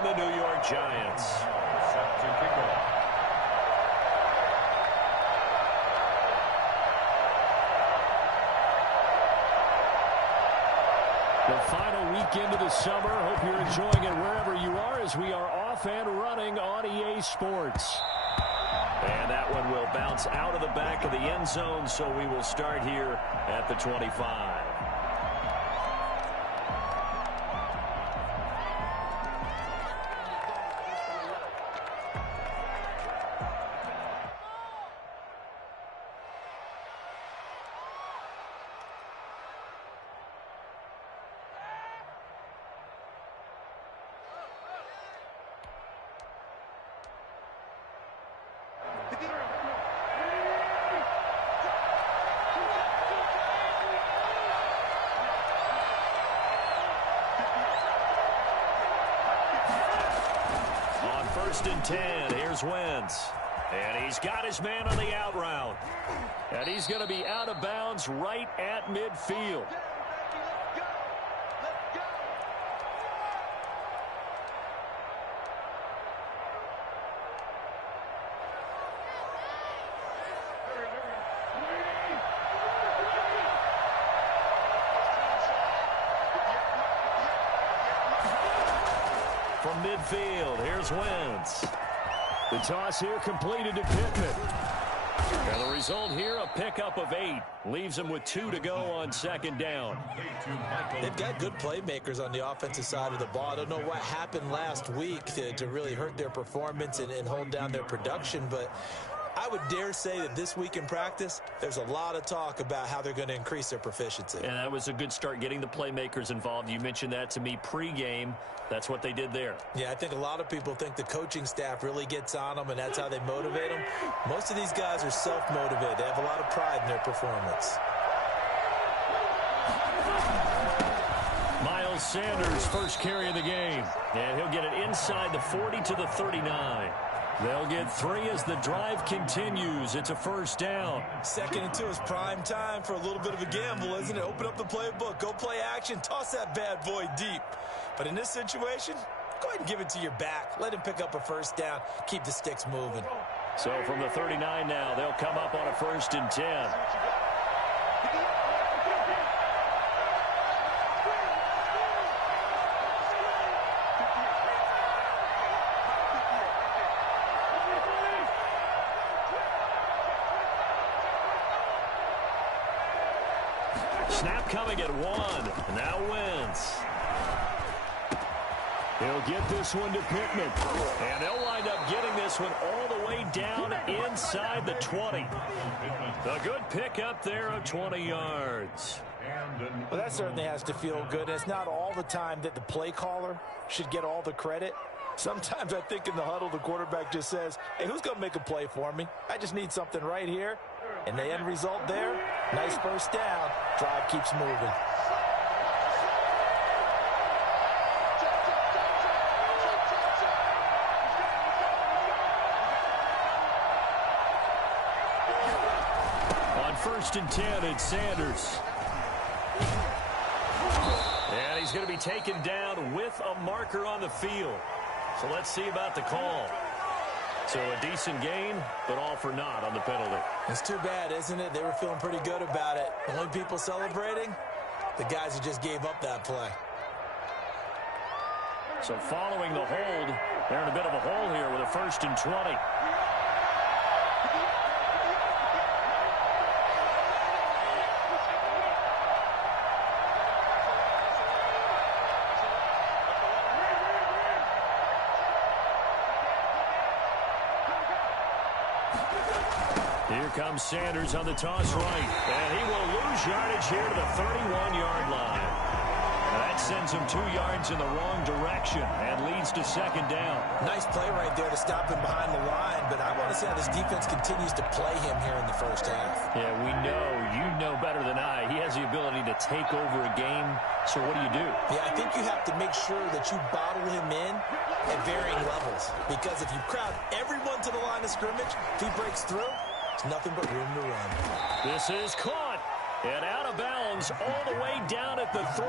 and the New York Giants. Set to kick off. The final weekend of the summer. Hope you're enjoying it wherever you are as we are off and running on EA Sports. And that one will bounce out of the back of the end zone, so we will start here at the 25. First and 10, here's Wentz. And he's got his man on the out route. And he's going to be out of bounds right at midfield. From midfield, here's Wentz. The toss here completed to Pittman. And the result here, a pickup of 8. Leaves him with 2 to go on second down. They've got good playmakers on the offensive side of the ball. I don't know what happened last week to really hurt their performance and hold down their production, but I would dare say that this week in practice, there's a lot of talk about how they're going to increase their proficiency. And that was a good start, getting the playmakers involved. You mentioned that to me pregame. That's what they did there. Yeah, I think a lot of people think the coaching staff really gets on them, and that's how they motivate them. Most of these guys are self-motivated. They have a lot of pride in their performance. Miles Sanders, first carry of the game. And he'll get it inside the 40 to the 39. They'll get 3 as the drive continues. It's a first down. 2nd and 2 is prime time for a little bit of a gamble, isn't it? Open up the playbook. Go play action. Toss that bad boy deep. But in this situation, go ahead and give it to your back. Let him pick up a first down. Keep the sticks moving. So from the 39 now, they'll come up on a 1st and 10. Snap coming at 1. Now Wentz. He'll get this one to Pittman. And they'll wind up getting this one all the way down inside the 20. A good pickup there of 20 yards. Well, that certainly has to feel good. And it's not all the time that the play caller should get all the credit. Sometimes I think in the huddle, the quarterback just says, hey, who's going to make a play for me? I just need something right here. And the end result there, nice first down. Drive keeps moving. On 1st and 10, it's Sanders. And he's going to be taken down with a marker on the field. So let's see about the call. So a decent gain, but all for naught on the penalty. It's too bad, isn't it? They were feeling pretty good about it. The only people celebrating, the guys who just gave up that play. So following the hold, they're in a bit of a hole here with a 1st and 20. Here comes Sanders on the toss right. And he will lose yardage here to the 31-yard line. And that sends him 2 yards in the wrong direction and leads to second down. Nice play right there to stop him behind the line, but I want to see how this defense continues to play him here in the first half. Yeah, we know, you know better than I, he has the ability to take over a game. So what do? Yeah, I think you have to make sure that you bottle him in at varying levels, because if you crowd everyone to the line of scrimmage, if he breaks through, it's nothing but room to run. This is caught. And out of bounds all the way down at the 3.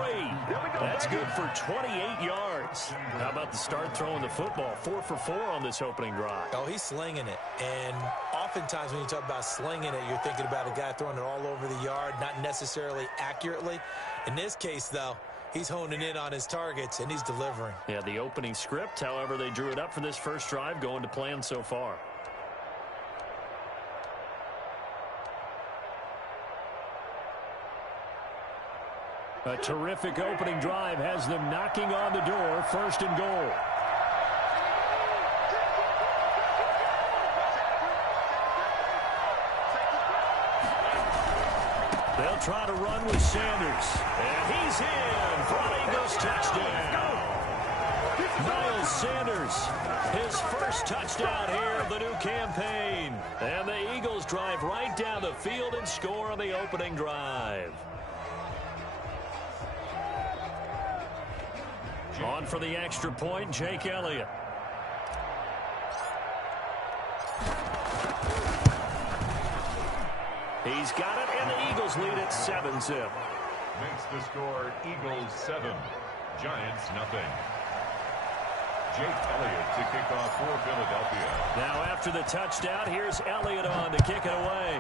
That's good for 28 yards. How about the start throwing the football? 4 for 4 on this opening drive. Oh, he's slinging it. And oftentimes when you talk about slinging it, you're thinking about a guy throwing it all over the yard, not necessarily accurately. In this case, though, he's honing in on his targets, and he's delivering. Yeah, the opening script, however, they drew it up for this first drive, going to plan so far. A terrific opening drive has them knocking on the door, 1st and goal. They'll try to run with Sanders. And he's in for an Eagles touchdown. Miles Sanders, his first touchdown here of the new campaign. And the Eagles drive right down the field and score on the opening drive. On for the extra point, Jake Elliott. He's got it, and the Eagles lead at 7-zip. Makes the score Eagles 7, Giants nothing. Jake Elliott to kick off for Philadelphia. Now after the touchdown, here's Elliott on to kick it away.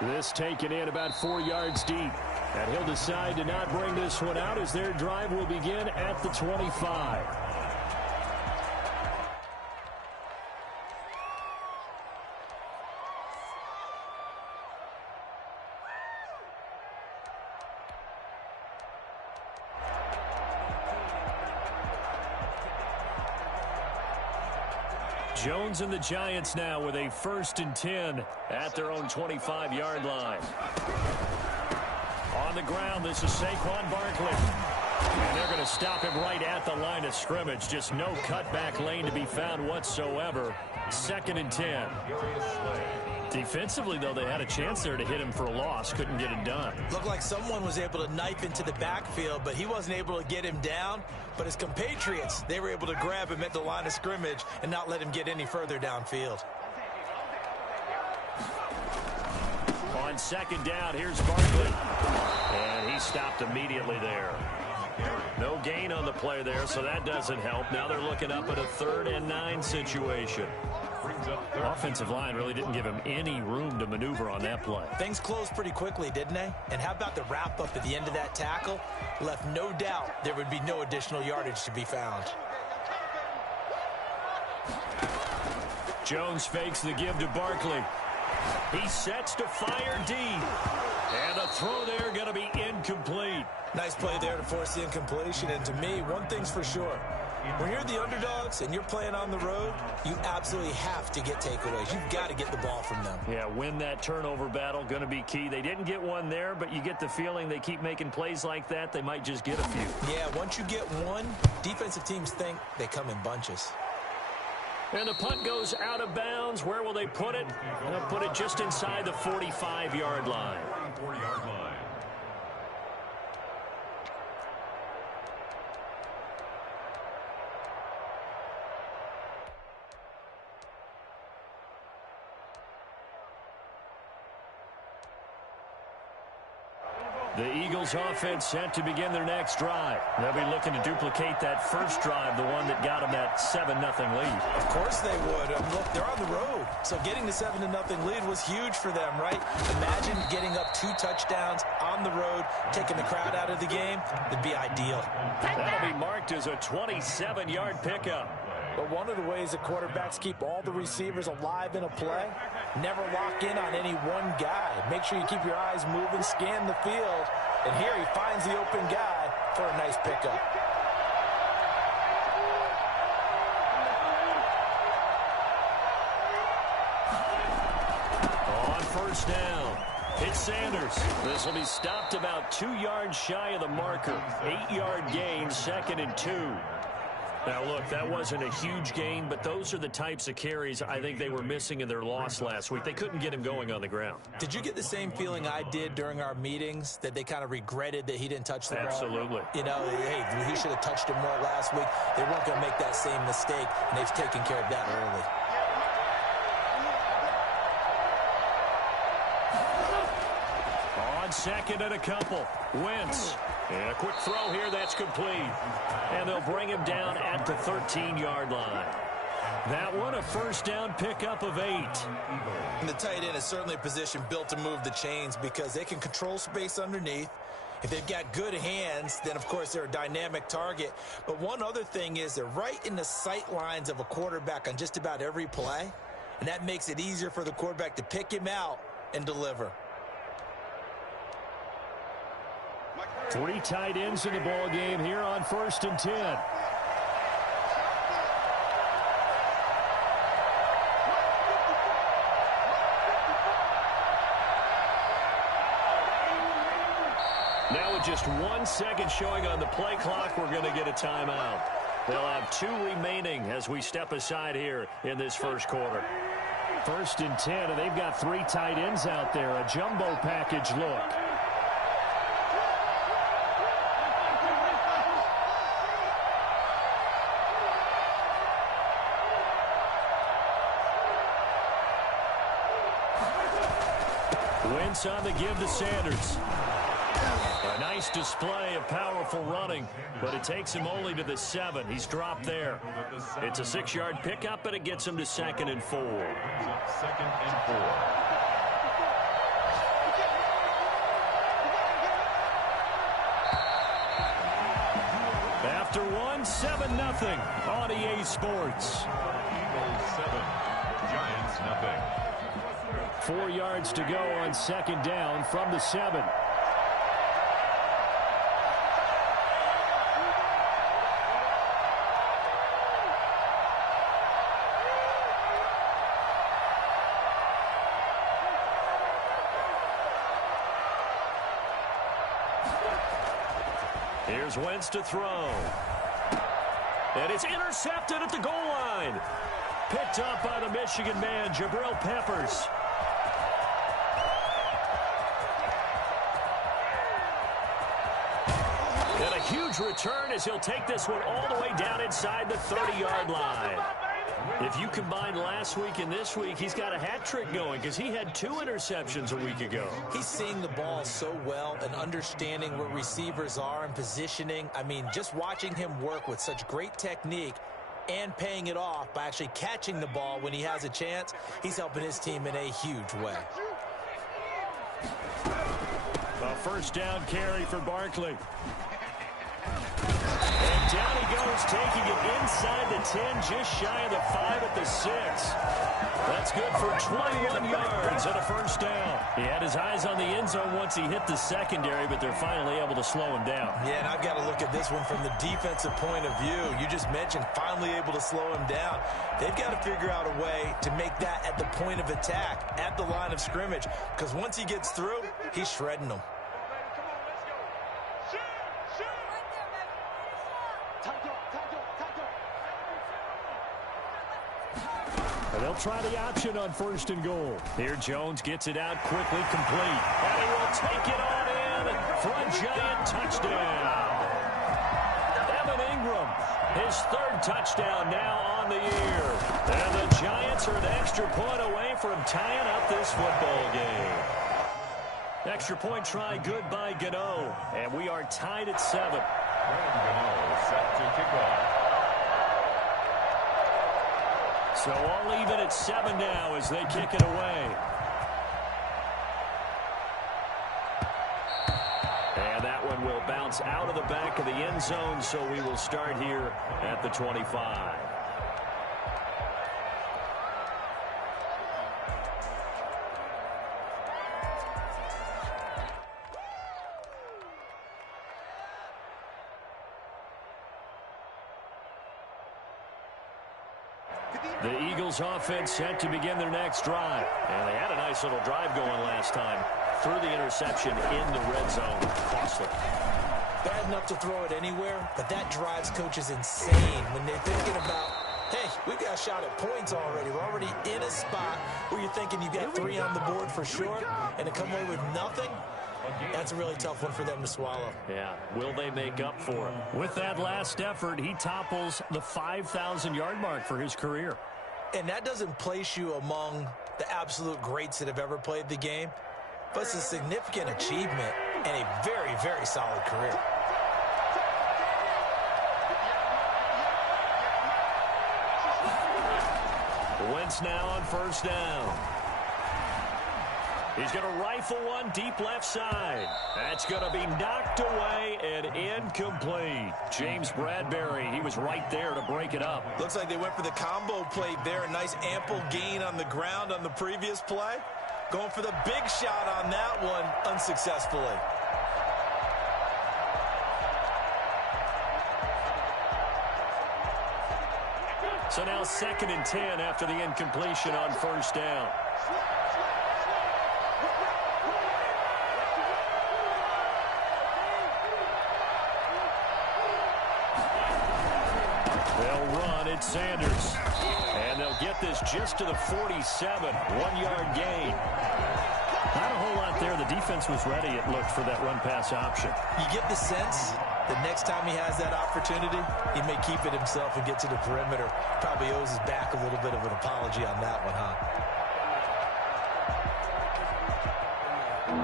This taken in about 4 yards deep. And he'll decide to not bring this one out as their drive will begin at the 25. Jones and the Giants now with a 1st and 10 at their own 25-yard line. On the ground, this is Saquon Barkley. And they're going to stop him right at the line of scrimmage. Just no cutback lane to be found whatsoever. 2nd and 10. Defensively, though, they had a chance there to hit him for a loss. Couldn't get it done. Looked like someone was able to knife into the backfield, but he wasn't able to get him down. But his compatriots, they were able to grab him at the line of scrimmage and not let him get any further downfield. On 2nd down, here's Barkley. And he stopped immediately there. No gain on the play there, so that doesn't help. Now they're looking up at a 3rd and 9 situation. Offensive line really didn't give him any room to maneuver on that play. Things closed pretty quickly, didn't they? And how about the wrap-up at the end of that tackle? Left no doubt there would be no additional yardage to be found. Jones fakes the give to Barkley. He sets to fire deep. And the throw there going to be incomplete. Nice play there to force the incompletion. And to me, one thing's for sure. When you're the underdogs and you're playing on the road, you absolutely have to get takeaways. You've got to get the ball from them. Yeah, win that turnover battle, going to be key. They didn't get one there, but you get the feeling they keep making plays like that, they might just get a few. Yeah, once you get one, defensive teams think they come in bunches. And the punt goes out of bounds. Where will they put it? They'll put it just inside the 45-yard line. 44-yard line. The Eagles offense set to begin their next drive. They'll be looking to duplicate that first drive, the one that got them that 7-0 lead. Of course they would. Look, they're on the road. So getting the 7-0 lead was huge for them, right? Imagine getting up 2 touchdowns on the road, taking the crowd out of the game. It'd be ideal. That'll be marked as a 27-yard pickup. But one of the ways that quarterbacks keep all the receivers alive in a play, never lock in on any one guy. Make sure you keep your eyes moving, scan the field, and here he finds the open guy for a nice pickup. On 1st down, it's Sanders. This will be stopped about 2 yards shy of the marker. 8-yard gain, 2nd and 2. Now, look, that wasn't a huge gain, but those are the types of carries I think they were missing in their loss last week. They couldn't get him going on the ground. Did you get the same feeling I did during our meetings, that they kind of regretted that he didn't touch the ball? Absolutely. You know, hey, he should have touched it more last week. They weren't going to make that same mistake, and they've taken care of that early. 2nd and a couple. Wentz. And a quick throw here. That's complete. And they'll bring him down at the 13-yard line. That one, a first down pickup of 8. And the tight end is certainly a position built to move the chains because they can control space underneath. If they've got good hands, then, of course, they're a dynamic target. But one other thing is they're right in the sight lines of a quarterback on just about every play. And that makes it easier for the quarterback to pick him out and deliver. 3 tight ends in the ball game here on 1st and 10. Now with just 1 second showing on the play clock, we're going to get a timeout. They'll have 2 remaining as we step aside here in this first quarter. 1st and 10, and they've got 3 tight ends out there. A jumbo package look. Wentz on the give to Sanders. A nice display of powerful running, but it takes him only to the 7. He's dropped there. It's a 6-yard pickup, and it gets him to 2nd and 4. 2nd and 4. After 1, 7-0 on EA Sports. Eagles 7, Giants nothing. 4 yards to go on 2nd down from the 7. Here's Wentz to throw. And it's intercepted at the goal line. Picked up by the Michigan man, Jabril Peppers. And a huge return as he'll take this one all the way down inside the 30-yard line. If you combine last week and this week, he's got a hat trick going because he had 2 interceptions a week ago. He's seeing the ball so well and understanding where receivers are and positioning. I mean, just watching him work with such great technique and paying it off by actually catching the ball when he has a chance, he's helping his team in a huge way. A first down carry for Barkley. And down he goes, taking it inside the 10, just shy of the 5 at the 6. That's good for 21 yards and a first down. He had his eyes on the end zone once he hit the secondary, but they're finally able to slow him down. Yeah, and I've got to look at this one from the defensive point of view. You just mentioned finally able to slow him down. They've got to figure out a way to make that at the point of attack, at the line of scrimmage, because once he gets through, he's shredding them. And they'll try the option on 1st and goal. Here Jones gets it out quickly, complete. And he will take it on in for a Giant touchdown. Evan Ingram, his 3rd touchdown now on the year. And the Giants are an extra point away from tying up this football game. Extra point try good by Gano. And we are tied at 7. Gano set to kick off. So all even at 7 now as they kick it away. And that one will bounce out of the back of the end zone, so we will start here at the 25. The Eagles offense set to begin their next drive. And they had a nice little drive going last time. Threw the interception in the red zone. Costly. Bad enough to throw it anywhere, but that drives coaches insane when they're thinking about, hey, we've got a shot at points already. We're already in a spot where you're thinking you've got 3 on the board for sure, and to come away with nothing, that's a really tough one for them to swallow. Yeah, will they make up for it? With that last effort, he topples the 5,000-yard mark for his career. And that doesn't place you among the absolute greats that have ever played the game. but it's a significant achievement and a very, very solid career. Wentz now on first down. He's going to rifle one deep left side. That's going to be knocked away and incomplete. James Bradbury, he was right there to break it up. Looks like they went for the combo play there. A nice ample gain on the ground on the previous play. Going for the big shot on that one unsuccessfully. So now 2nd and 10 after the incompletion on first down. They'll run it, Sanders. And they'll get this just to the 47. 1-yard gain. Not a whole lot there. The defense was ready, it looked, for that run-pass option. You get the sense that next time he has that opportunity, he may keep it himself and get to the perimeter. Probably owes his back a little bit of an apology on that one, huh?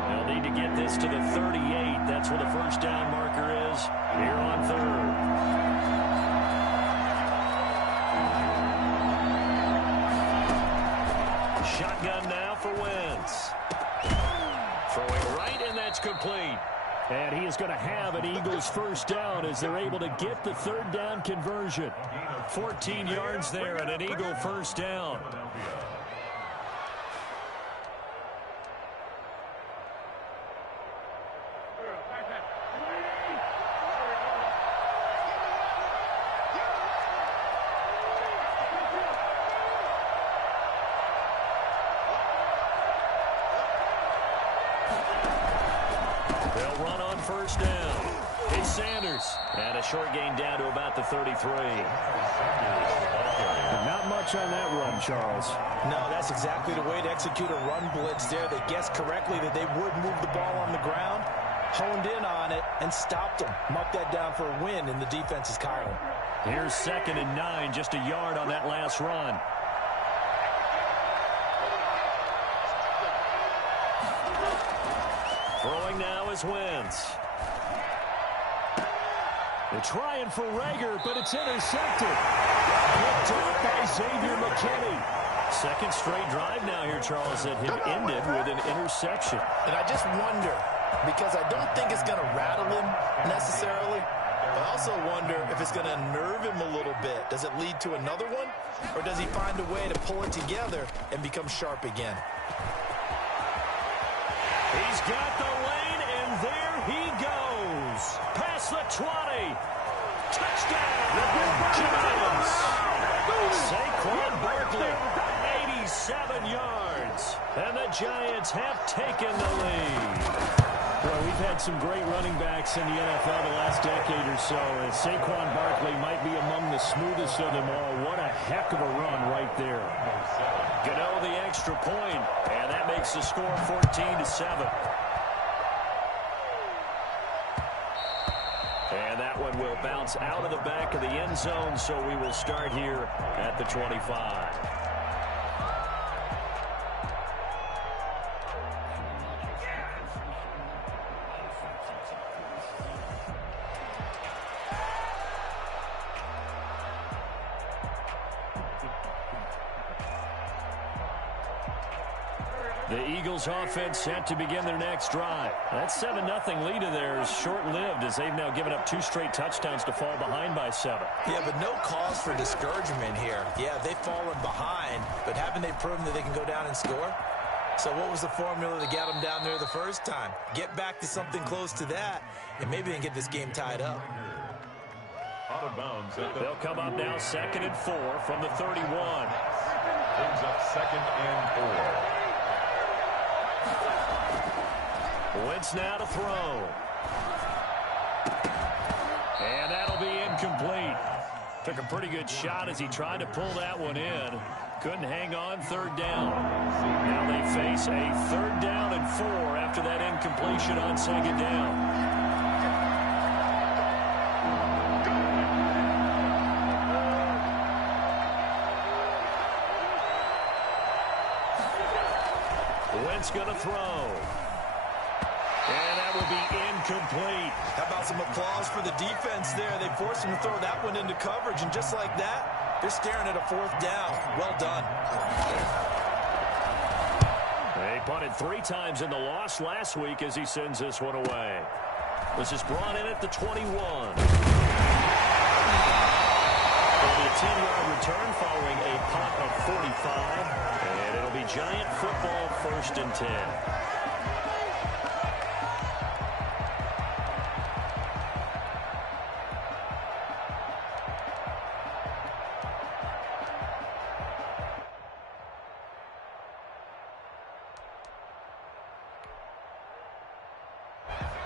They'll need to get this to the 38. That's where the first down marker is here on 3rd. Shotgun now for Wentz. Throwing right, and that's complete. And he is going to have an Eagles first down as they're able to get the 3rd down conversion. 14 yards there and an Eagle first down. They'll run on first down. It's Sanders. And a short gain down to about the 33. Not much on that run, Charles. No, that's exactly the way to execute a run blitz there. They guessed correctly that they would move the ball on the ground, honed in on it, and stopped them. Mark that down for a win in the defense's column. Here's 2nd and 9, just a yard on that last run. Throwing now is Wentz. They're trying for Rager, but it's intercepted. Picked up by Xavier McKinney. 2nd straight drive now here, Charles, that have ended with an interception. And I just wonder, because I don't think it's going to rattle him necessarily, but I also wonder if it's going to nerve him a little bit. Does it lead to another one, or does he find a way to pull it together and become sharp again? He's got the lane, and there he goes. Past the 20. Touchdown, Giants. Saquon Barkley, 87 yards. And the Giants have taken the lead. Well, we've had some great running backs in the NFL the last decade or so, and Saquon Barkley might be among the smoothest of them all. What a heck of a run right there. Gano the extra point, and that makes the score 14-7. And that one will bounce out of the back of the end zone, so we will start here at the 25. The Eagles offense set to begin their next drive. That 7-0 lead of theirs short-lived as they've now given up 2 straight touchdowns to fall behind by 7. Yeah, but no cause for discouragement here. Yeah, they've fallen behind, but haven't they proven that they can go down and score? So what was the formula to get them down there the first time? Get back to something close to that, and maybe they can get this game tied up. Out of bounds. They'll come up now 2nd and 4 from the 31. Brings up 2nd and 4. Wentz now to throw. And that'll be incomplete. Took a pretty good shot as he tried to pull that one in. Couldn't hang on, 3rd down. Now they face a 3rd down and 4 after that incompletion on 2nd down. Wentz going to throw. will be incomplete. How about some applause for the defense there? They forced him to throw that one into coverage, and just like that, they're staring at a 4th down. Well done. They punted 3 times in the loss last week as he sends this one away. This is brought in at the 21. It'll be a 10-yard return following a punt of 45. And it'll be Giant football 1st and 10.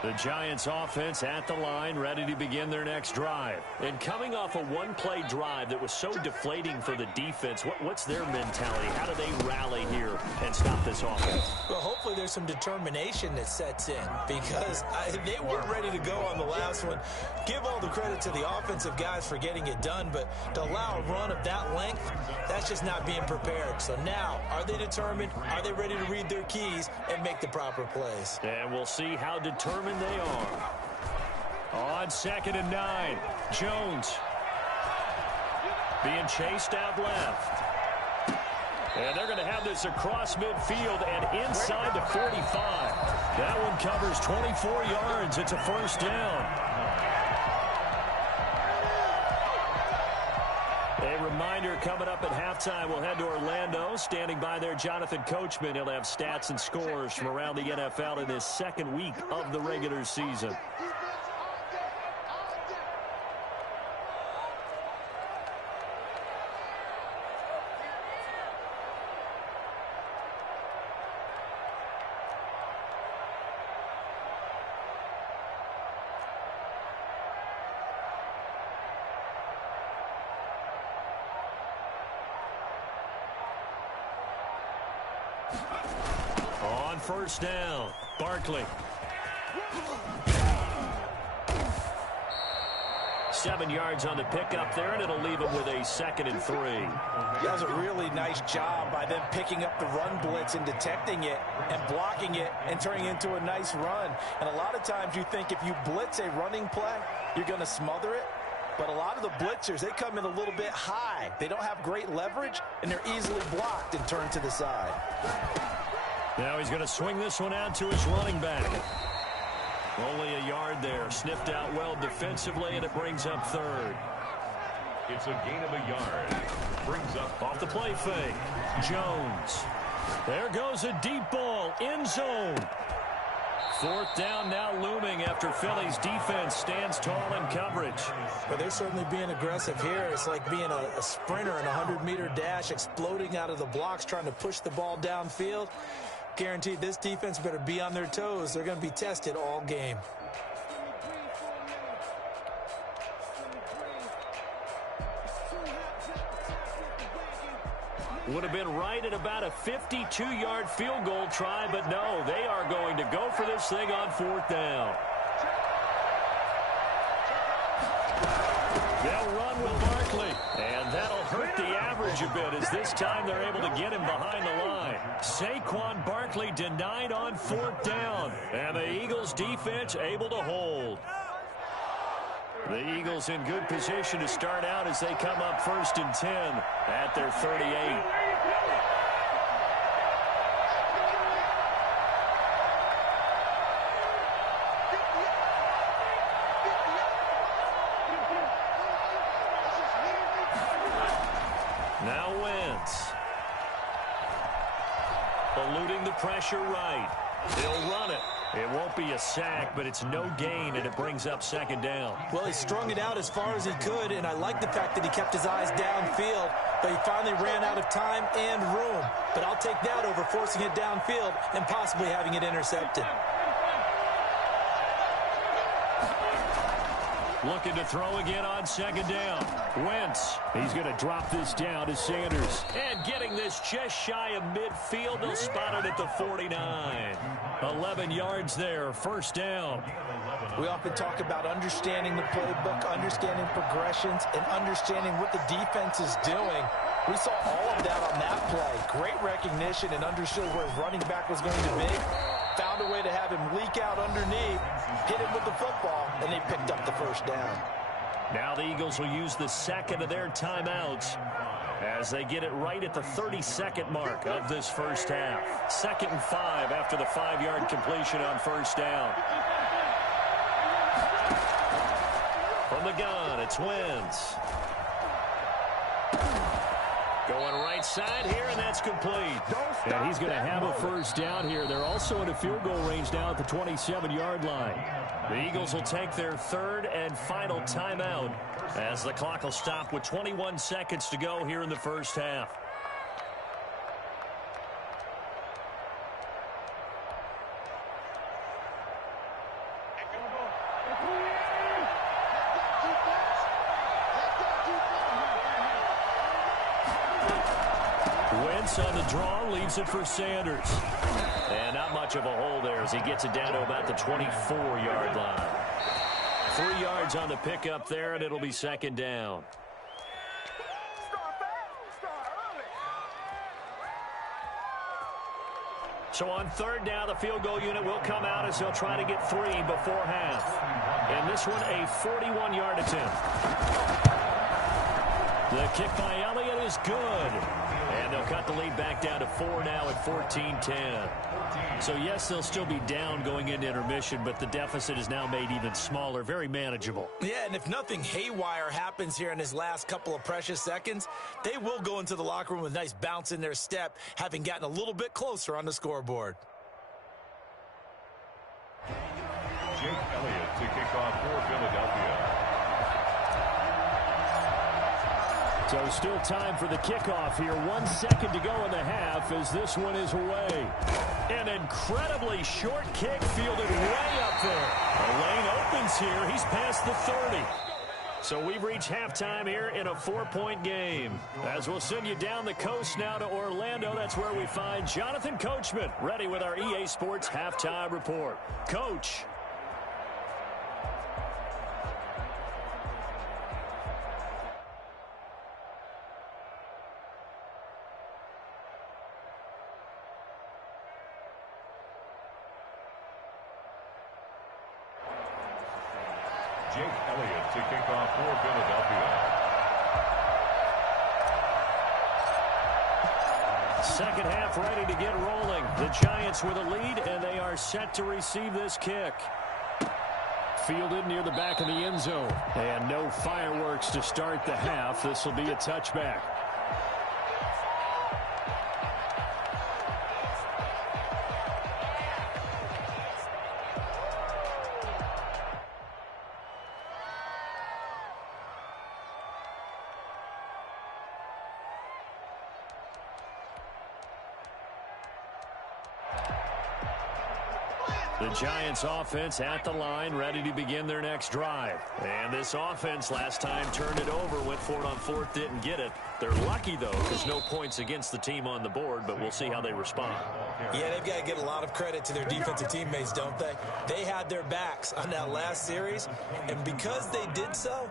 The Giants offense at the line, ready to begin their next drive. And coming off a one-play drive that was so deflating for the defense, what's their mentality? How do they rally here and stop this offense? Well, hopefully there's some determination that sets in, because they weren't ready to go on the last one. Give all the credit to the offensive guys for getting it done, but to allow a run of that length, that's just not being prepared. So now, are they determined? Are they ready to read their keys and make the proper plays? And we'll see how determined they are. On 2nd and 9, Jones being chased out left. And they're going to have this across midfield and inside the 45. That one covers 24 yards. It's a 1st down. A reminder coming up at halftime, we'll head to Orlando. Standing by there, Jonathan Coachman. He'll have stats and scores from around the NFL in this 2nd week of the regular season. On 1st down, Barkley. 7 yards on the pickup there, and it'll leave him with a 2nd and 3. That was a really nice job by them picking up the run blitz and detecting it and blocking it and turning it into a nice run. And a lot of times you think if you blitz a running play, you're going to smother it. But a lot of the blitzers, they come in a little bit high. They don't have great leverage, and they're easily blocked and turned to the side. Now he's going to swing this one out to his running back. Only a yard there. Sniffed out well defensively, and it brings up 3rd. It's a gain of a yard. Brings up off the play fake. Jones. There goes a deep ball. End zone. 4th down now looming after Philly's defense stands tall in coverage. But they're certainly being aggressive here. It's like being a sprinter in a 100-meter dash, exploding out of the blocks, trying to push the ball downfield. Guaranteed this defense better be on their toes. They're going to be tested all game. Would have been right at about a 52-yard field goal try, but no, they are going to go for this thing on 4th down. They'll run with Barkley, and that'll hurt the average a bit as this time they're able to get him behind the line. Saquon Barkley denied on 4th down, and the Eagles defense able to hold. The Eagles in good position to start out as they come up 1st and 10 at their 38. Now Wentz. Eluding the pressure right. He'll run it. It won't be a sack, but it's no gain, and it brings up 2nd down. Well, he strung it out as far as he could, and I like the fact that he kept his eyes downfield, but he finally ran out of time and room. But I'll take that over forcing it downfield and possibly having it intercepted. Looking to throw again on 2nd down. Wentz. He's going to drop this down to Sanders. And getting this just shy of midfield. They'll spot it at the 49. 11 yards there. 1st down. We often talk about understanding the playbook, understanding progressions, and understanding what the defense is doing. We saw all of that on that play. Great recognition and understood where his running back was going to be. Found found a way to have him leak out underneath, hit him with the football, and they picked up the first down. Now the Eagles will use the second of their timeouts as they get it right at the 32nd mark of this first half. 2nd and 5 after the 5-yard completion on first down. From the gun, it's Wentz. Going right side here, and that's complete. And he's going to have a first down here. They're also in a field goal range now at the 27-yard line. The Eagles will take their third and final timeout as the clock will stop with 21 seconds to go here in the first half. Wentz on the draw, leaves it for Sanders. And not much of a hole there as he gets it down to about the 24-yard line. 3 yards on the pickup there, and it'll be second down. So on third down, the field goal unit will come out as they'll try to get 3 before half. And this one, a 41-yard attempt. The kick by Elliott is good. And they'll cut the lead back down to 4 now at 14-10. So, yes, they'll still be down going into intermission, but the deficit is now made even smaller, very manageable. Yeah, and if nothing haywire happens here in his last couple of precious seconds, they will go into the locker room with a nice bounce in their step, having gotten a little bit closer on the scoreboard. Jake Elliott to kick off for Philadelphia. So still time for the kickoff here. 1 second to go in the half as this one is away. An incredibly short kick fielded way up there. A lane opens here. He's past the 30. So we've reached halftime here in a 4-point game. As we'll send you down the coast now to Orlando, that's where we find Jonathan Coachman ready with our EA Sports halftime report. Coach. Jake Elliott to kick off for Philadelphia. Second half ready to get rolling. The Giants with a lead, and they are set to receive this kick. Fielded near the back of the end zone. And no fireworks to start the half. This will be a touchback. The Giants offense at the line, ready to begin their next drive. And this offense last time turned it over, went for it on fourth, didn't get it. They're lucky, though, because no points against the team on the board, but we'll see how they respond. Yeah, they've got to get a lot of credit to their defensive teammates, don't they? They had their backs on that last series, and because they did so,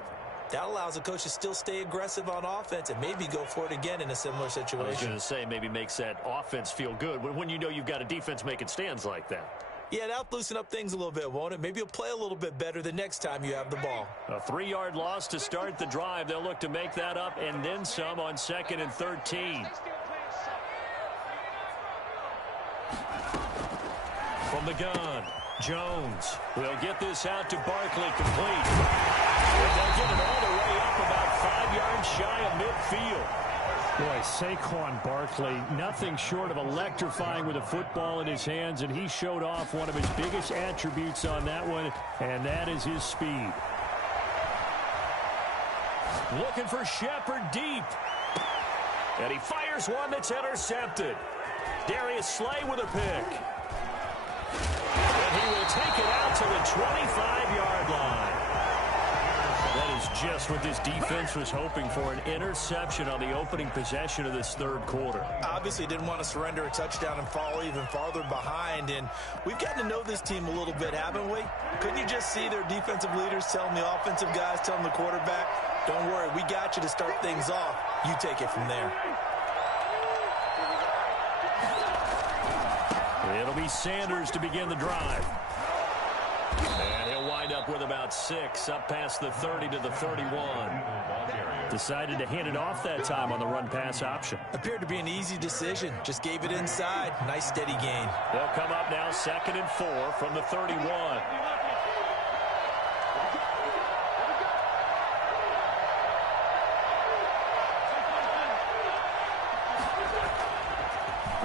that allows the coach to still stay aggressive on offense and maybe go for it again in a similar situation. I was going to say, maybe makes that offense feel good when you know you've got a defense making stands like that. Yeah, that'll loosen up things a little bit, won't it? Maybe you'll play a little bit better the next time you have the ball. A 3-yard loss to start the drive. They'll look to make that up and then some on 2nd and 13. From the gun, Jones will get this out to Barkley, complete. And they'll get it all the way up about 5 yards shy of midfield. Boy, Saquon Barkley, nothing short of electrifying with a football in his hands, and he showed off one of his biggest attributes on that one, and that is his speed. Looking for Shepard deep. And he fires one that's intercepted. Darius Slay with a pick. And he will take it out to the 25-yard line. That is just what this defense was hoping for, an interception on the opening possession of this third quarter. Obviously didn't want to surrender a touchdown and fall even farther behind, and we've gotten to know this team a little bit, haven't we? Couldn't you just see their defensive leaders telling the offensive guys, telling the quarterback, don't worry, we got you to start things off. You take it from there. It'll be Sanders to begin the drive. And he'll wind up with about 6, up past the 30 to the 31. Decided to hand it off that time on the run-pass option. Appeared to be an easy decision. Just gave it inside. Nice steady gain. They'll come up now 2nd and 4 from the 31.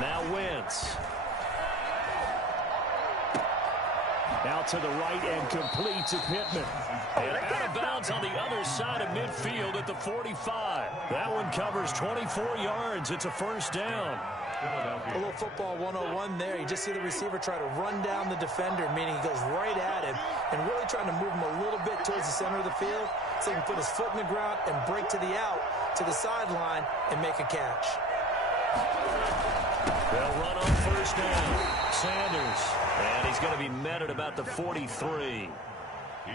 Now Wentz. Out to the right and complete to Pittman. And out of bounds on the other side of midfield at the 45. That one covers 24 yards. It's a first down. A little football 101 there. You just see the receiver try to run down the defender, meaning he goes right at him and really trying to move him a little bit towards the center of the field so he can put his foot in the ground and break to the out, to the sideline, and make a catch. They'll run on first down. Sanders. And he's going to be met at about the 43.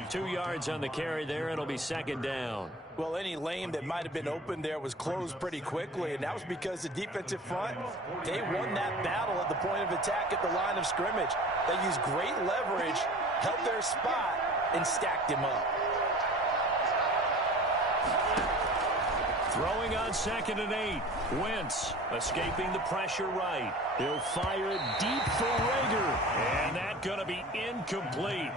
2 yards on the carry there. It'll be 2nd down. Well, any lane that might have been open there was closed pretty quickly, and that was because the defensive front, they won that battle at the point of attack at the line of scrimmage. They used great leverage, held their spot, and stacked him up. Throwing on 2nd and 8. Wentz escaping the pressure right. He'll fire it deep for Rager. And that's going to be incomplete.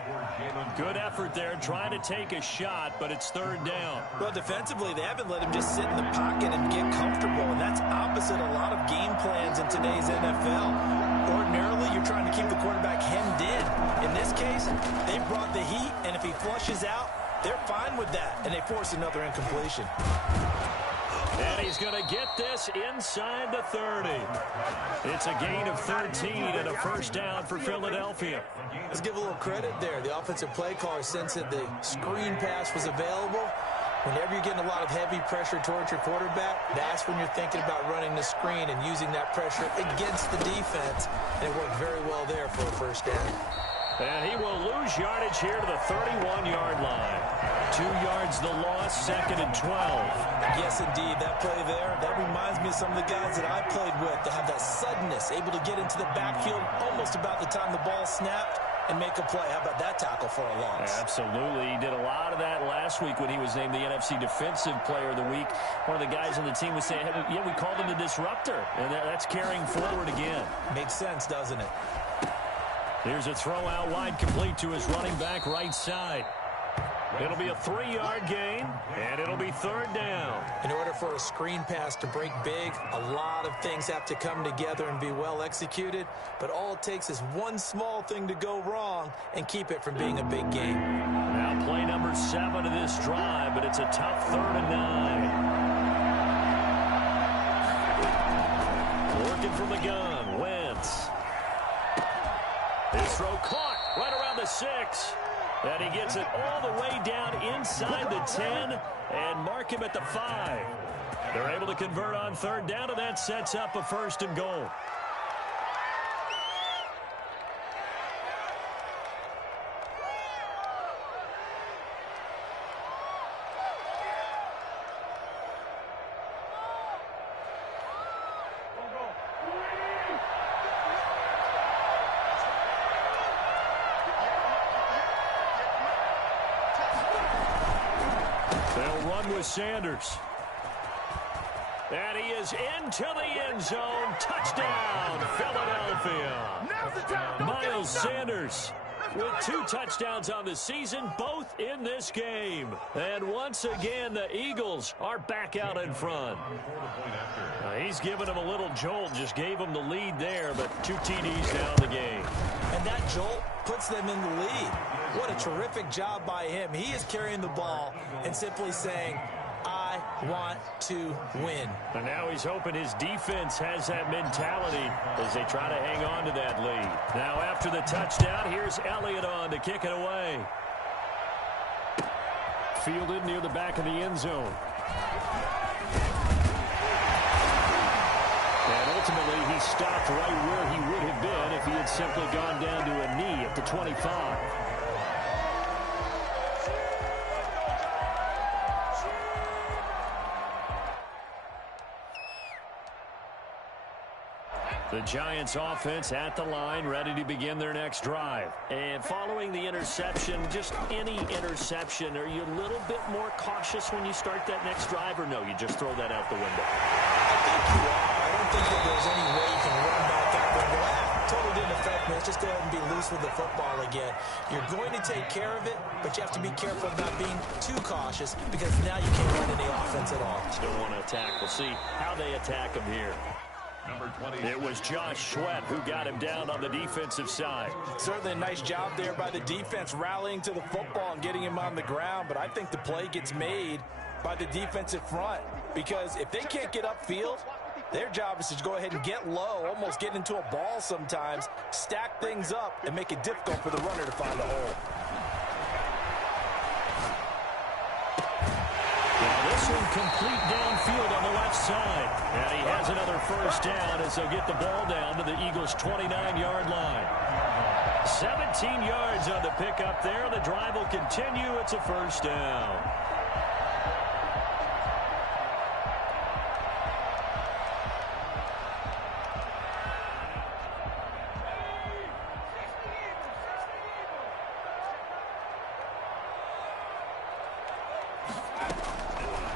Good effort there trying to take a shot, but it's 3rd down. Well, defensively, they haven't let him just sit in the pocket and get comfortable, and that's opposite a lot of game plans in today's NFL. Ordinarily, you're trying to keep the quarterback hemmed in. In this case, they brought the heat, and if he flushes out, they're fine with that, and they force another incompletion. And he's going to get this inside the 30. It's a gain of 13 and a first down for Philadelphia. Let's give a little credit there. The offensive play caller sensed that the screen pass was available. Whenever you're getting a lot of heavy pressure towards your quarterback, that's when you're thinking about running the screen and using that pressure against the defense. And it worked very well there for a first down. And he will lose yardage here to the 31-yard line. 2 yards the loss, 2nd and 12. Yes, indeed. That play there, that reminds me of some of the guys that I played with that have that suddenness, able to get into the backfield almost about the time the ball snapped and make a play. How about that tackle for a loss? Absolutely. He did a lot of that last week when he was named the NFC Defensive Player of the Week. One of the guys on the team was saying, hey, yeah, we called him the disruptor. And that's carrying forward again. Makes sense, doesn't it? Here's a throw out wide complete to his running back right side. It'll be a 3-yard gain, and it'll be 3rd down. In order for a screen pass to break big, a lot of things have to come together and be well executed, but all it takes is one small thing to go wrong and keep it from being a big game. Now play number 7 of this drive, but it's a tough 3rd and 9. Working from the gun, Wentz. His throw caught right around the 6. And he gets it all the way down inside the 10 and mark him at the 5. They're able to convert on 3rd down, and that sets up a 1st and goal. Sanders. And he is into the end zone. Touchdown, Philadelphia. Miles Sanders with 2 touchdowns on the season, both in this game. And once again, the Eagles are back out in front. He's given him a little jolt, just gave him the lead there, but 2 TDs down the game. And that jolt puts them in the lead. What a terrific job by him. He is carrying the ball and simply saying, I want to win. And now he's hoping his defense has that mentality as they try to hang on to that lead. Now after the touchdown, here's Elliott on to kick it away. Fielded near the back of the end zone. And ultimately, he stopped right where he would have been if he had simply gone down to a knee at the 25. The Giants offense at the line, ready to begin their next drive. And following the interception, just any interception, are you a little bit more cautious when you start that next drive, or no, you just throw that out the window? I think you are. I don't think that there's any way you can run back out there and go, totally didn't affect me. Let's just go ahead and be loose with the football again. You're going to take care of it, but you have to be careful of not being too cautious because now you can't run any offense at all. Still want to attack. We'll see how they attack him here. It was Josh Sweat who got him down on the defensive side. Certainly a nice job there by the defense rallying to the football and getting him on the ground, but I think the play gets made by the defensive front because if they can't get upfield, their job is to go ahead and get low, almost get into a ball sometimes, stack things up, and make it difficult for the runner to find a hole. This one complete downfield on the left side. And he has another first down as they'll get the ball down to the Eagles' 29-yard line. 17 yards on the pickup there. The drive will continue. It's a first down.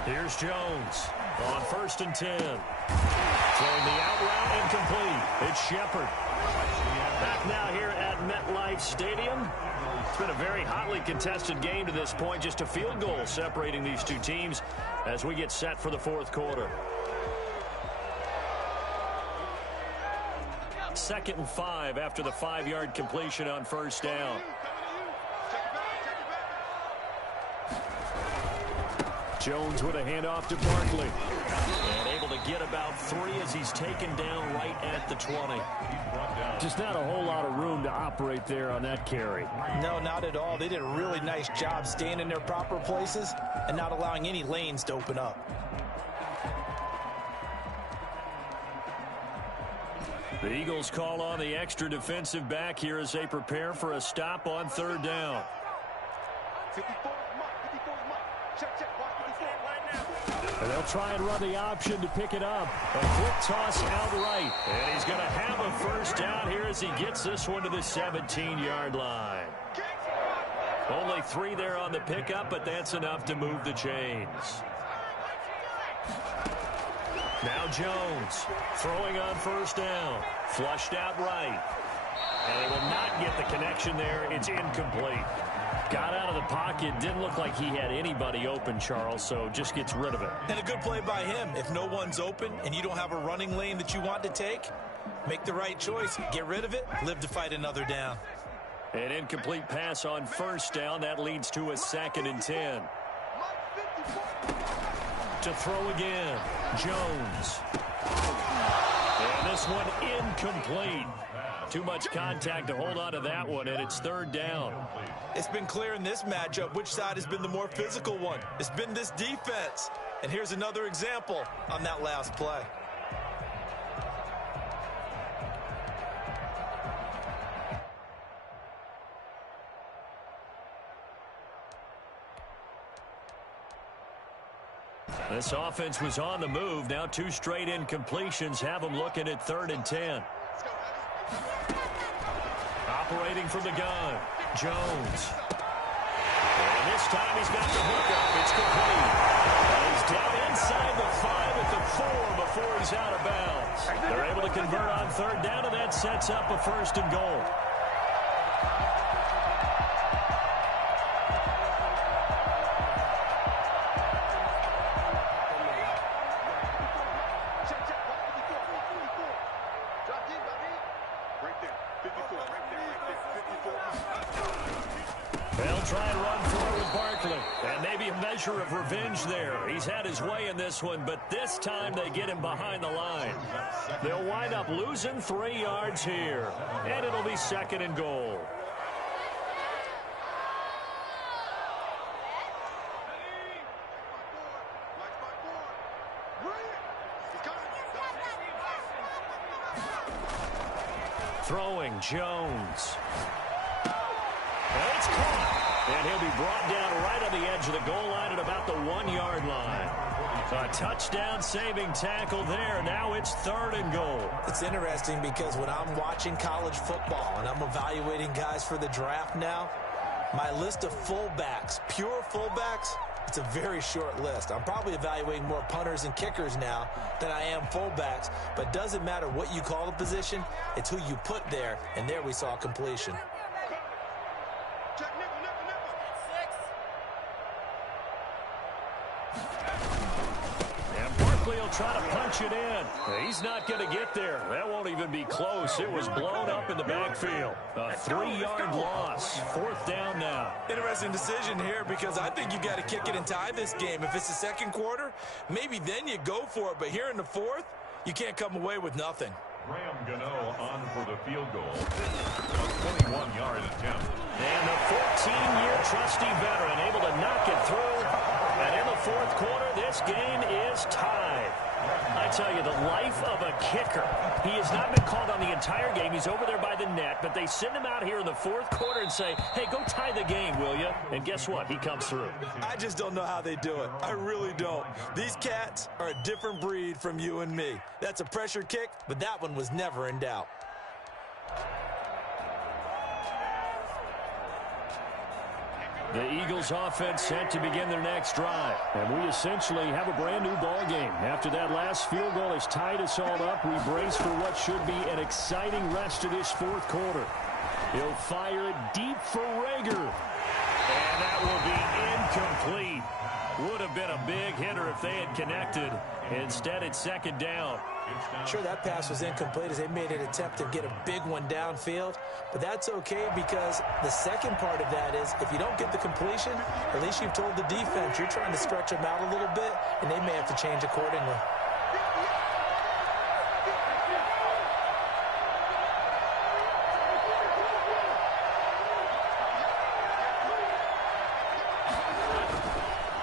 Here's Jones on 1st and 10. Throwing the out route incomplete. It's Shepard. Back now here at MetLife Stadium. It's been a very hotly contested game to this point. Just a field goal separating these two teams as we get set for the fourth quarter. 2nd and 5 after the 5-yard completion on first down. Jones with a handoff to Barkley. And able to get about 3 as he's taken down right at the 20. Just not a whole lot of room to operate there on that carry. No, not at all. They did a really nice job staying in their proper places and not allowing any lanes to open up. The Eagles call on the extra defensive back here as they prepare for a stop on 3rd down. And they'll try and run the option to pick it up. A quick toss out right. And he's going to have a first down here as he gets this one to the 17-yard line. Only 3 there on the pickup, but that's enough to move the chains. Now Jones throwing on 1st down. Flushed out right. And they will not get the connection there. It's incomplete. Got out of the pocket. Didn't look like he had anybody open, Charles, so just gets rid of it. And a good play by him. If no one's open and you don't have a running lane that you want to take, make the right choice. Get rid of it. Live to fight another down. An incomplete pass on 1st down. That leads to a 2nd and 10. To throw again. Jones. And this one incomplete. Too much contact to hold on to that one, and it's 3rd down. It's been clear in this matchup which side has been the more physical one. It's been this defense. And here's another example on that last play. This offense was on the move. Now 2 straight incompletions have them looking at 3rd and 10. Operating from the gun, Jones. And this time he's got the hookup. It's complete. And he's down inside the 5 at the 4 before he's out of bounds. They're able to convert on 3rd down, and that sets up a 1st and goal. They'll try and run forward with Barkley. And maybe a measure of revenge there. He's had his way in this one, but this time they get him behind the line. They'll wind up losing 3 yards here. And it'll be 2nd and goal. Throwing, Jones. And it's caught. And he'll be brought down right on the edge of the goal line at about the 1-yard line. A touchdown-saving tackle there. Now it's 3rd and goal. It's interesting because when I'm watching college football and I'm evaluating guys for the draft now, my list of fullbacks, pure fullbacks, it's a very short list. I'm probably evaluating more punters and kickers now than I am fullbacks, but it doesn't matter what you call the position, it's who you put there, and there we saw completion. He'll try to punch it in. He's not going to get there. That won't even be close. It was blown up in the backfield. A 3-yard loss. 4th down now. Interesting decision here because I think you got to kick it and tie this game. If it's the second quarter, maybe then you go for it. But here in the 4th, you can't come away with nothing. Graham Gano on for the field goal. A 21-yard attempt. And the 14-year trusty veteran able to knock it through. And in the 4th quarter, this game is tied. I tell you, the life of a kicker. He has not been called on the entire game. He's over there by the net, but they send him out here in the 4th quarter and say, hey, go tie the game, will you? And guess what? He comes through. I just don't know how they do it. I really don't. These cats are a different breed from you and me. That's a pressure kick, but that one was never in doubt. The Eagles offense set to begin their next drive. And we essentially have a brand new ball game. After that last field goal has tied us all up, we brace for what should be an exciting rest of this 4th quarter. He'll fire it deep for Rager. And that will be incomplete. Would have been a big hitter if they had connected. Instead, it's 2nd down. Sure, that pass was incomplete as they made an attempt to get a big one downfield, but that's okay because the second part of that is if you don't get the completion, at least you've told the defense you're trying to stretch them out a little bit, and they may have to change accordingly.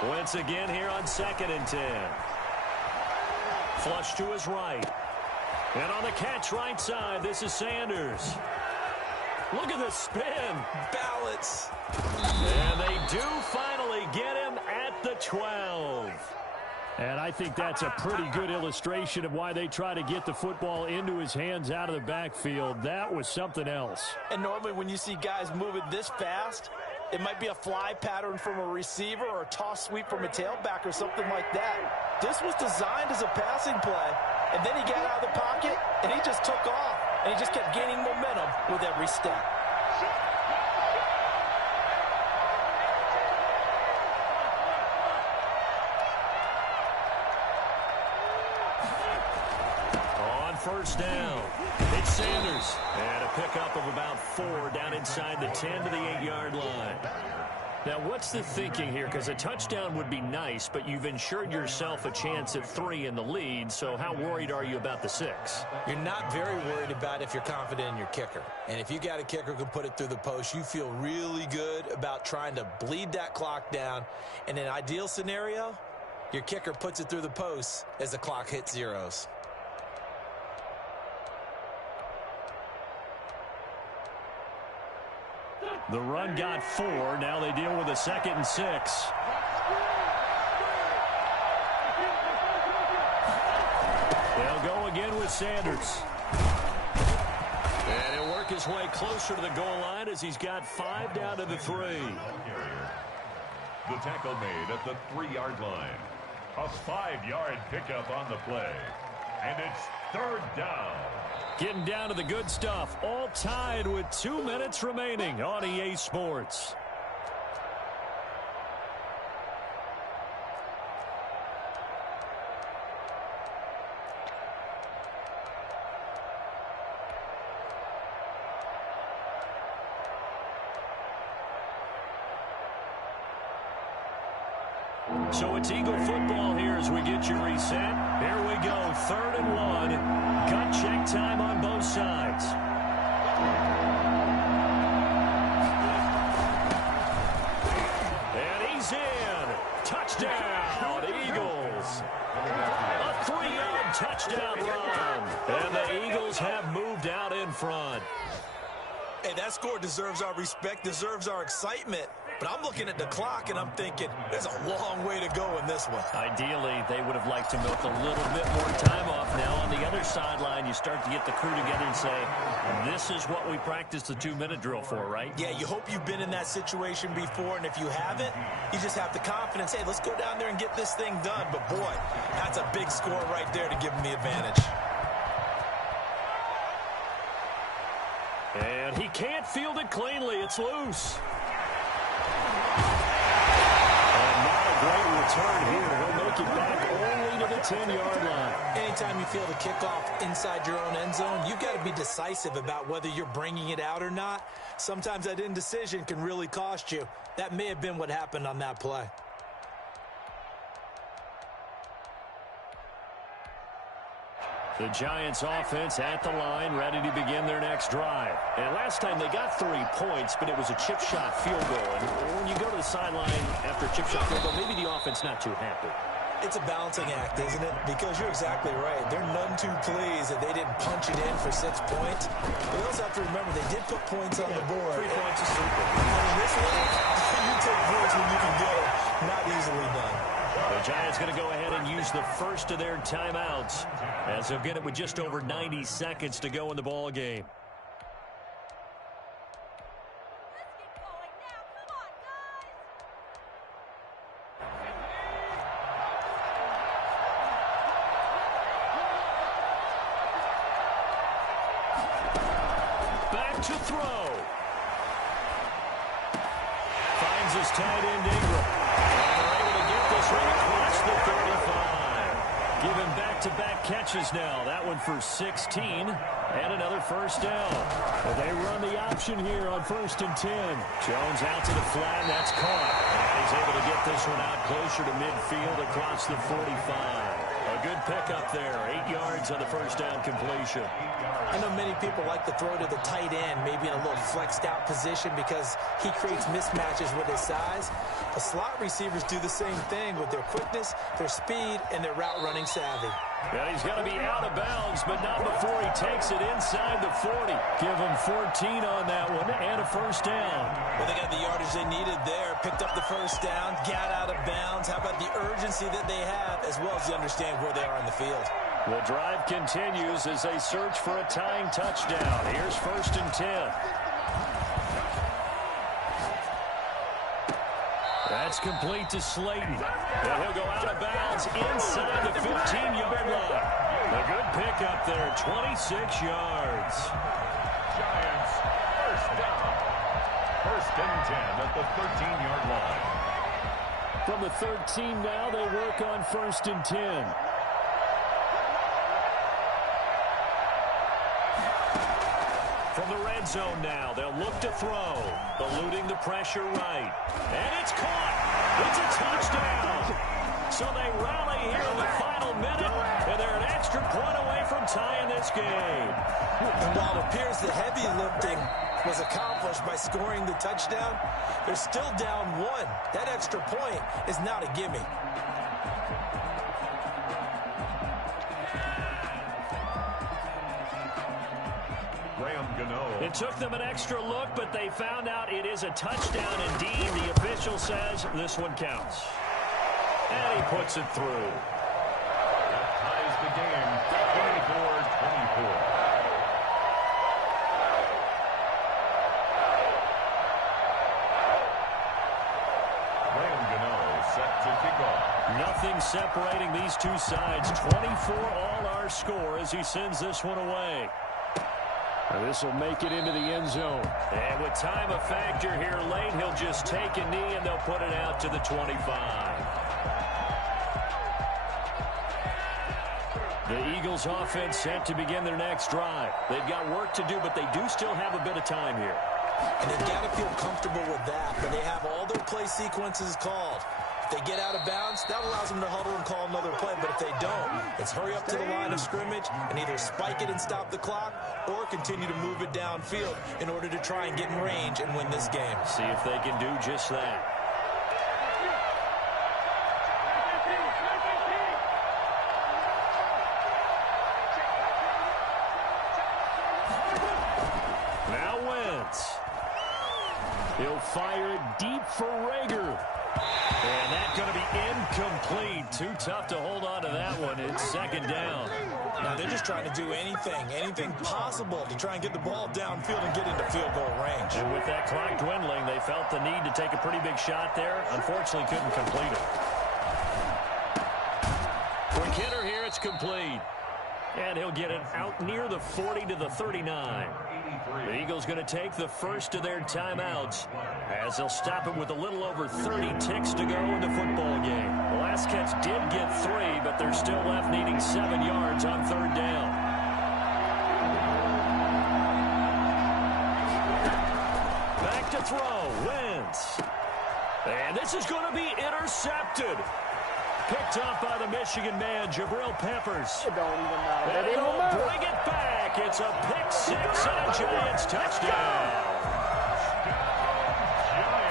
Once again here on 2nd and 10. Flush to his right. And on the catch right side, this is Sanders. Look at the spin. Balance. And they do finally get him at the 12. And I think that's a pretty good illustration of why they try to get the football into his hands out of the backfield. That was something else. And normally when you see guys moving this fast, it might be a fly pattern from a receiver or a toss sweep from a tailback or something like that. This was designed as a passing play, and then he got out of the pocket, and he just took off, and he just kept gaining momentum with every step. On 1st down, it's Sanders. And a pickup of about 4 down inside the 10 to the 8-yard line. Now, what's the thinking here? Because a touchdown would be nice, but you've ensured yourself a chance at 3 in the lead, so how worried are you about the 6? You're not very worried about if you're confident in your kicker. And if you got a kicker who can put it through the post, you feel really good about trying to bleed that clock down. In an ideal scenario, your kicker puts it through the post as the clock hits zeros. The run got 4. Now they deal with a 2nd and 6. They'll go again with Sanders. And he'll work his way closer to the goal line as he's got 5 down to the 3. The tackle made at the 3-yard line. A 5-yard pickup on the play. And it's 3rd down. Getting down to the good stuff. All tied with 2 minutes remaining on EA Sports. So it's Eagle football here as we get you reset. Here we go, 3rd and 1. Gut check time on both sides. And he's in. Touchdown, Eagles. A 3-yard touchdown run. And the Eagles have moved out in front. Hey, that score deserves our respect, deserves our excitement. But I'm looking at the clock, and I'm thinking, there's a long way to go in this one. Ideally, they would have liked to milk a little bit more time off. Now, on the other sideline, you start to get the crew together and say, this is what we practiced the 2-minute drill for, right? Yeah, you hope you've been in that situation before, and if you haven't, you just have the confidence, hey, let's go down there and get this thing done. But, boy, that's a big score right there to give them the advantage. And he can't field it cleanly. It's loose. And not a great return here. He'll make it back only to the 10-yard line. Anytime you field a kickoff inside your own end zone, you've got to be decisive about whether you're bringing it out or not. Sometimes that indecision can really cost you. That may have been what happened on that play. The Giants offense at the line, ready to begin their next drive. And last time they got 3 points, but it was a chip shot field goal. And when you go to the sideline after a chip shot field goal, maybe the offense not too happy. It's a balancing act, isn't it? Because you're exactly right. They're none too pleased that they didn't punch it in for 6 points. But we also have to remember they did put points on the board. 3 points is super. And in this league, you take points when you can get them. Not easily done. The Giants going to go ahead and use the first of their timeouts as they'll get it with just over 90 seconds to go in the ball game. Back to throw. Finds his tight end Ingram. Across the 35. Give him back-to-back catches now. That one for 16 and another first down. Well, they run the option here on 1st and 10. Jones out to the flat. That's caught. And he's able to get this one out closer to midfield across the 45. A good pickup there. 8 yards on the first down completion. I know many people like to throw to the tight end, maybe in a little flexed out position because he creates mismatches with his size. The slot receivers do the same thing with their quickness, their speed, and their route running savvy. And he's going to be out of bounds, but not before he takes it inside the 40. Give him 14 on that one and a first down. Well, they got the yardage they needed there, picked up the first down, got out of bounds. How about the urgency that they have, as well as you understand where they are in the field? The drive continues as they search for a tying touchdown. Here's 1st and 10. That's complete to Slayton. And he'll go out of bounds inside the 15-yard line. A good pickup there, 26 yards. Giants, first down. 1st and 10 at the 13-yard line. From the 13 now, they work on 1st and 10. From the red zone now, they'll look to throw. Eluding the pressure right. And it's caught. It's a touchdown. So they rally here in the final minute, and they're an extra point away from tying this game. And while it appears the heavy lifting was accomplished by scoring the touchdown, they're still down 1. That extra point is not a gimme. It took them an extra look, but they found out it is a touchdown indeed. The official says this one counts. And he puts it through. That ties the game, 24-24. Set to kick off. Nothing separating these two sides. 24 all our score as he sends this one away. This will make it into the end zone. And with time a factor here late, he'll just take a knee and they'll put it out to the 25. The Eagles offense set to begin their next drive. They've got work to do, but they do still have a bit of time here. And they've got to feel comfortable with that, but they have all their play sequences called. If they get out of bounds, that allows them to huddle and call another play. But if they don't, it's hurry up to the line of scrimmage and either spike it and stop the clock or continue to move it downfield in order to try and get in range and win this game. See if they can do just that. He'll fire it deep for Rager. And that's going to be incomplete. Too tough to hold on to that one. It's second down. Now they're just trying to do anything possible to try and get the ball downfield and get into field goal range. And with that clock dwindling, they felt the need to take a pretty big shot there. Unfortunately, couldn't complete it. For Kidder here, it's complete. And he'll get it out near the 40 to the 39. The Eagles going to take the first of their timeouts as they'll stop it with a little over 30 ticks to go in the football game. The last catch did get 3, but they're still left needing 7 yards on third down. Back to throw. Wentz. And this is going to be intercepted. Picked off by the Michigan man, Jabril Peppers. It don't even matter. And they'll bring it back. It's a pick 6 and a Giants touchdown.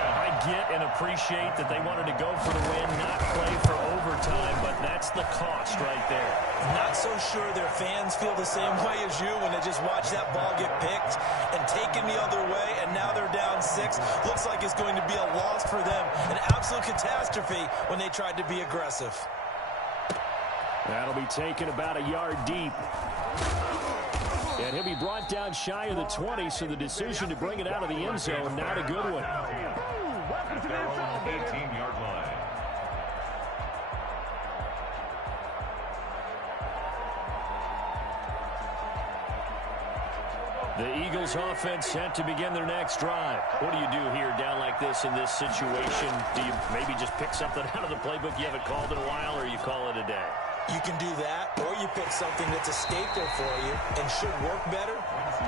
I get and appreciate that they wanted to go for the win, not play for overtime, but that's the cost right there. Not so sure their fans feel the same way as you when they just watch that ball get picked and taken the other way, and now they're down 6. Looks like it's going to be a loss for them. An absolute catastrophe when they tried to be aggressive. That'll be taken about a yard deep. And he'll be brought down shy of the 20, so the decision to bring it out of the end zone, not a good one. At their own 18-yard line. The Eagles offense set to begin their next drive. What do you do here down like this in this situation? Do you maybe just pick something out of the playbook you haven't called in a while, or you call it a day? You can do that, or you pick something that's a staple for you and should work better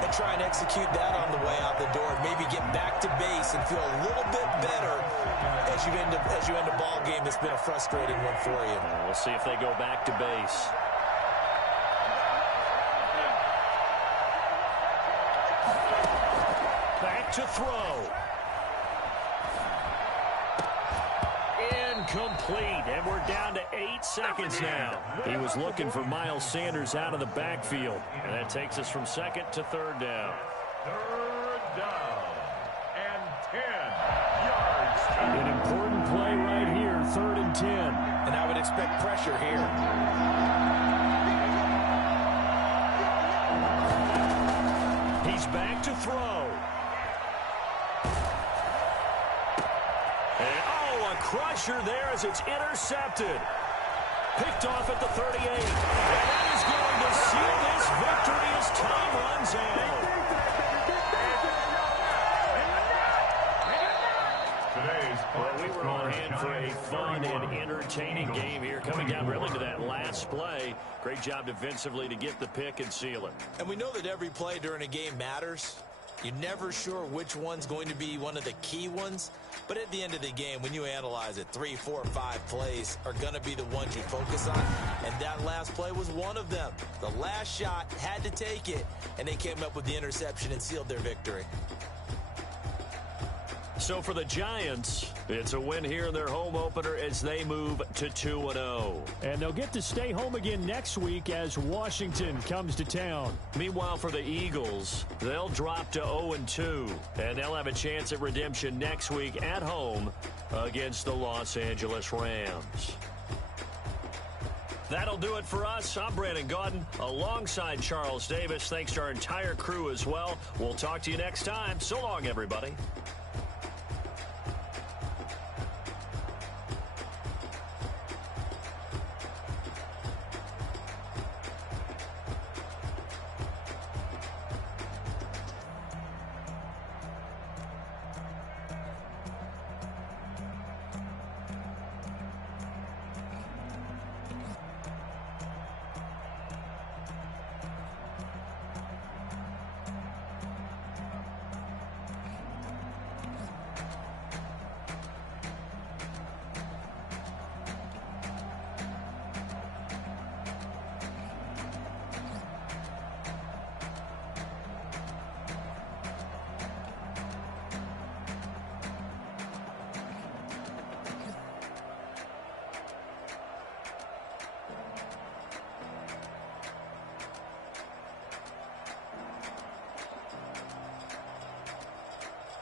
and try and execute that on the way out the door. Maybe get back to base and feel a little bit better as you end a ball game that's been a frustrating one for you. We'll see if they go back to base. Back to throw. Incomplete, and we're down to 8 seconds now. He was looking for Miles Sanders out of the backfield, and that takes us from second to third down. Third down and 10 yards. An important play right here, 3rd and 10. And I would expect pressure here. He's back to throw. And, a crusher there as it's intercepted. Picked off at the 38. And that is going to seal this victory as time runs out. Well, we were on hand for a fun and entertaining game here, coming down really to that last play. Great job defensively to get the pick and seal it. And we know that every play during a game matters. You're never sure which one's going to be one of the key ones. But at the end of the game, when you analyze it, 3, 4, 5 plays are going to be the ones you focus on. And that last play was one of them. The last shot had to take it, and they came up with the interception and sealed their victory. So for the Giants, it's a win here in their home opener as they move to 2-0. And they'll get to stay home again next week as Washington comes to town. Meanwhile, for the Eagles, they'll drop to 0-2. And they'll have a chance at redemption next week at home against the Los Angeles Rams. That'll do it for us. I'm Brandon Gaudin alongside Charles Davis. Thanks to our entire crew as well. We'll talk to you next time. So long, everybody.